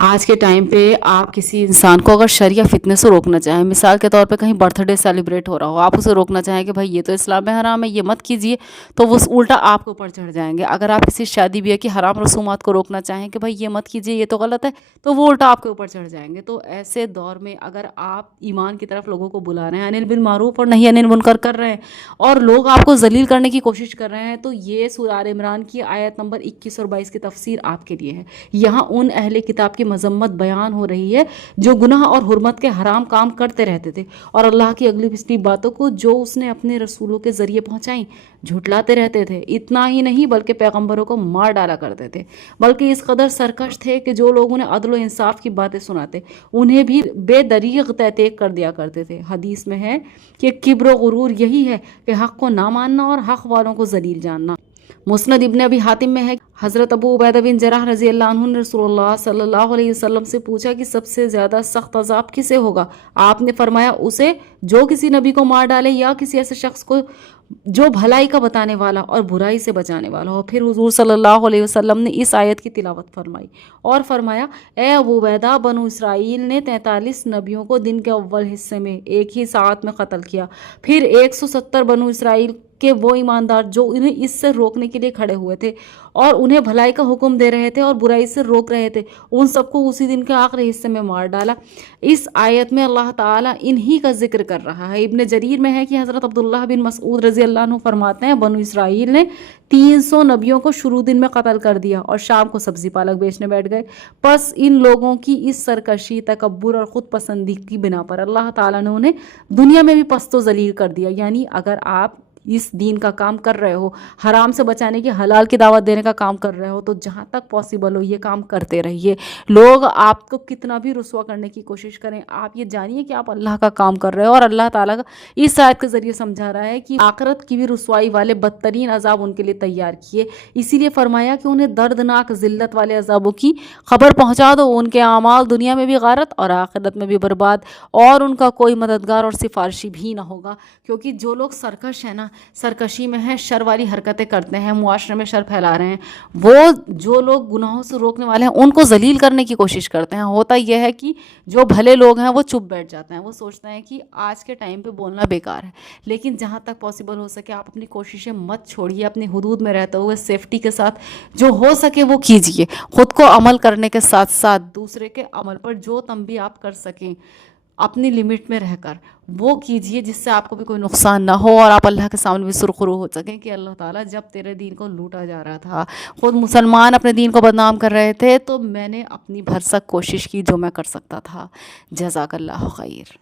आज के टाइम पे आप किसी इंसान को अगर शर या फितने से रोकना चाहें, मिसाल के तौर पे कहीं बर्थडे सेलिब्रेट हो रहा हो, आप उसे रोकना चाहें कि भाई ये तो इस्लाम में हराम है, ये मत कीजिए, तो वो उल्टा आपके ऊपर चढ़ जाएंगे। अगर आप किसी शादी ब्याह की हराम रसूमात को रोकना चाहें कि भाई ये मत कीजिए, ये तो गलत है, तो वो उल्टा आपके ऊपर चढ़ जाएंगे। तो ऐसे दौर में अगर आप ईमान की तरफ लोगों को बुला रहे हैं, अनिल बिन मारूफ और नहीं अनिल मुनकर कर रहे हैं, और लोग आपको जलील करने की कोशिश कर रहे हैं, तो ये सूरह आल इमरान की आयत नंबर 21 और 22 की तफसीर आपके लिए है। यहाँ उन अहले किताब की मजम्मत बयान हो रही है जो गुनाह और हुर्मत के हराम काम करते रहते थे और अल्लाह की अगली पिछली बातों को जो उसने अपने रसूलों के जरिए पहुंचाई झुटलाते रहते थे। इतना ही नहीं बल्कि पैगंबरों को मार डाला करते थे, बल्कि इस कदर सरकश थे कि जो लोग उन्हें अदल व इंसाफ की बातें सुनाते उन्हें भी बेदरीग तहतीक कर दिया करते थे। हदीस में है कि किब्र गुरूर यही है कि हक को ना मानना और हक वालों को जलील जानना। मुस्नद इब्ने अबी हातिम में है हज़रत अबू उबैदा बिन जराह रज़ी अल्लाह अन्हु ने रसूलुल्लाह सल्लल्लाहु अलैहि वसल्लम से पूछा कि सबसे ज़्यादा सख्त अज़ाब किसे होगा। आपने फरमाया उसे जो किसी नबी को मार डाले या किसी ऐसे शख्स को जो भलाई का बताने वाला और बुराई से बचाने वाला हो। फिर हुजूर सल्लल्लाहु अलैहि वसल्लम ने इस आयत की तिलावत फरमाई और फरमाया, ए अबू उबैदा, बनु इसराइल ने 43 नबियों को दिन के अव्वल हिस्से में एक ही साथ में कत्ल किया। फिर 170 बनु इसराइल के वो ईमानदार जो उन्हें इससे रोकने के लिए खड़े हुए थे और उन्हें भलाई का हुक्म दे रहे थे और बुराई से रोक रहे थे, उन सबको उसी दिन के आखिरी हिस्से में मार डाला। इस आयत में अल्लाह ताला इन्हीं का जिक्र कर रहा है। इब्ने जरीर में है कि हज़रत अब्दुल्लाह बिन मसऊद रज़ी अल्लाह अन्हु फरमाते हैं, बनु इसराइल ने 300 नबियों को शुरू दिन में कत्ल कर दिया और शाम को सब्जी पालक बेचने बैठ गए। बस इन लोगों की इस सरकशी, तकब्बुर और ख़ुद पसंदी की बिना पर अल्लाह ताला ने उन्हें दुनिया में भी पस्तो जलील कर दिया। यानी अगर आप इस दीन का काम कर रहे हो, हराम से बचाने की, हलाल की दावत देने का काम कर रहे हो, तो जहाँ तक पॉसिबल हो ये काम करते रहिए। लोग आपको कितना भी रुसवा करने की कोशिश करें, आप ये जानिए कि आप अल्लाह का काम कर रहे हो और अल्लाह ताला का इस आयत के ज़रिए समझा रहा है कि आखिरत की भी रुसवाई वाले बदतरीन अजाब उनके लिए तैयार किए। इसीलिए फरमाया कि उन्हें दर्दनाक ज़िल्लत वाले अजाबों की खबर पहुँचा दो। उनके आमाल दुनिया में भी गारत और आखिरत में भी बर्बाद, और उनका कोई मददगार और सिफारशी भी ना होगा। क्योंकि जो लोग सरकश है ना, सरकशी में है, शर वाली हरकतें करते हैं, मुआशरे में शर फैला रहे हैं, वो जो लोग गुनाहों से रोकने वाले हैं उनको जलील करने की कोशिश करते हैं। होता यह है कि जो भले लोग हैं वो चुप बैठ जाते हैं, वो सोचते हैं कि आज के टाइम पे बोलना बेकार है। लेकिन जहाँ तक पॉसिबल हो सके आप अपनी कोशिशें मत छोड़िए, अपनी हुदूद में रहते हुए सेफ्टी के साथ जो हो सके वो कीजिए। खुद को अमल करने के साथ साथ दूसरे के अमल पर जो तंबी आप कर सकें अपनी लिमिट में रहकर वो कीजिए, जिससे आपको भी कोई नुकसान ना हो और आप अल्लाह के सामने भी सुरखरू हो सकें कि अल्लाह ताला जब तेरे दीन को लूटा जा रहा था, खुद मुसलमान अपने दीन को बदनाम कर रहे थे, तो मैंने अपनी भरसक कोशिश की जो मैं कर सकता था। जज़ाकल्लाहु खैर।